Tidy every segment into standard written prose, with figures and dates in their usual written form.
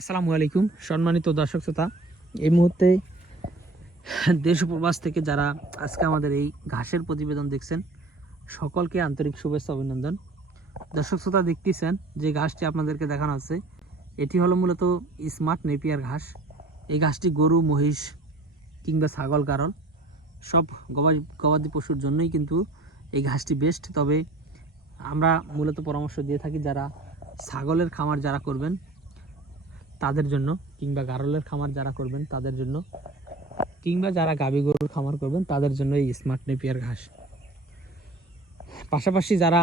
আসসালামু আলাইকুম সম্মানিত দর্শক শ্রোতা। এই মুহূর্তে দেশ ও প্রবাস থেকে যারা আজকে আমাদের এই ঘাসের প্রতিবেদন দেখছেন, সকলকে আন্তরিক শুভেচ্ছা অভিনন্দন। দর্শক শ্রোতা, দেখতেছেন যে ঘাসটি আপনাদেরকে দেখানো আছে, এটি হলো মূলত স্মার্ট নেপিয়ার ঘাস। এই ঘাসটি গরু, মহিষ কিংবা ছাগল, গারল সব গবাদি পশুর জন্যই কিন্তু এই ঘাসটি বেস্ট। তবে আমরা মূলত পরামর্শ দিয়ে থাকি যারা ছাগলের খামার যারা করবেন তাদের জন্য, কিংবা গারলের খামার যারা করবেন তাদের জন্য, কিংবা যারা গাভী গরুর খামার করবেন তাদের জন্য এই স্মার্ট নেপিয়ার ঘাস। পাশাপাশি যারা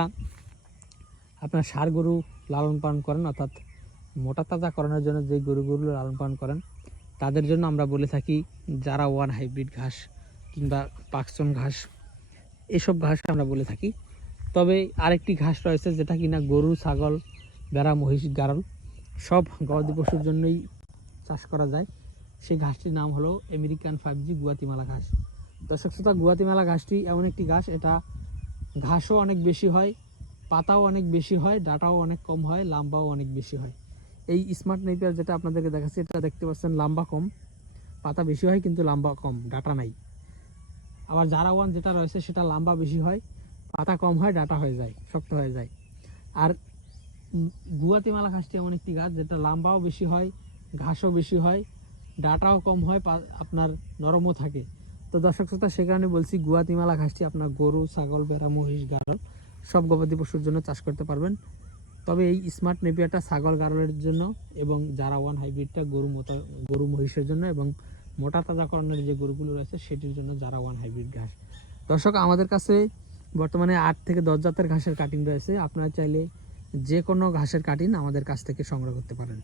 আপনার ষাঁড় গরু লালন পালন করেন, অর্থাৎ মোটা তাজাকরণের জন্য যে গরুগুলো লালন পালন করেন তাদের জন্য আমরা বলে থাকি যারা ওয়ান হাইব্রিড ঘাস কিংবা পাকচন ঘাস, এসব ঘাস আমরা বলে থাকি। তবে আরেকটি ঘাস রয়েছে যেটা কিনা গরু, ছাগল, ভেড়া, মহিষ, গারল সব গবাদি পশুর জন্যই চাষ করা যায়। সেই ঘাসটির নাম হলো আমেরিকান 5G গুয়াতিমালা ঘাস। দর্শক শ্রোতা, গুয়াতিমালা ঘাসটি এমন একটি ঘাস, এটা ঘাসও অনেক বেশি হয়, পাতাও অনেক বেশি হয়, ডাঁটাও অনেক কম হয়, লাম্বাও অনেক বেশি হয়। এই স্মার্ট নেপিয়ার যেটা আপনাদেরকে দেখাচ্ছি, এটা দেখতে পাচ্ছেন লাম্বা কম, পাতা বেশি হয় কিন্তু লাম্বা কম, ডাঁটা নাই। আবার জারা ওয়ান যেটা রয়েছে সেটা লাম্বা বেশি হয়, পাতা কম হয়, ডাঁটা হয়ে যায়, শক্ত হয়ে যায়। আর গুয়াতিমালা ঘাসটি এমন একটি গাছ যেটা লাম্বাও বেশি হয়, ঘাসও বেশি হয়, ডাঁটাও কম হয়, আপনার নরমও থাকে। তো দর্শক শ্রোতা, সে কারণে বলছি গুয়াতিমালা ঘাসটি আপনার গরু, ছাগল, ভেড়া, মহিষ, গারল সব গবাদি পশুর জন্য চাষ করতে পারবেন। তবে এই স্মার্ট নেপিয়ারটা ছাগল, গারলের জন্য, এবং জারা ওয়ান হাইব্রিডটা গরু মহিষের জন্য, এবং মোটা তাজাকরণের যে গরুগুলো রয়েছে সেটির জন্য জারা ওয়ান হাইব্রিড ঘাস। দর্শক, আমাদের কাছে বর্তমানে 8 থেকে 10 জাতের ঘাসের কাটিং রয়েছে। আপনারা চাইলে যে কোনো ঘাসের কাটিং আমাদের কাছ থেকে সংগ্রহ করতে পারেন।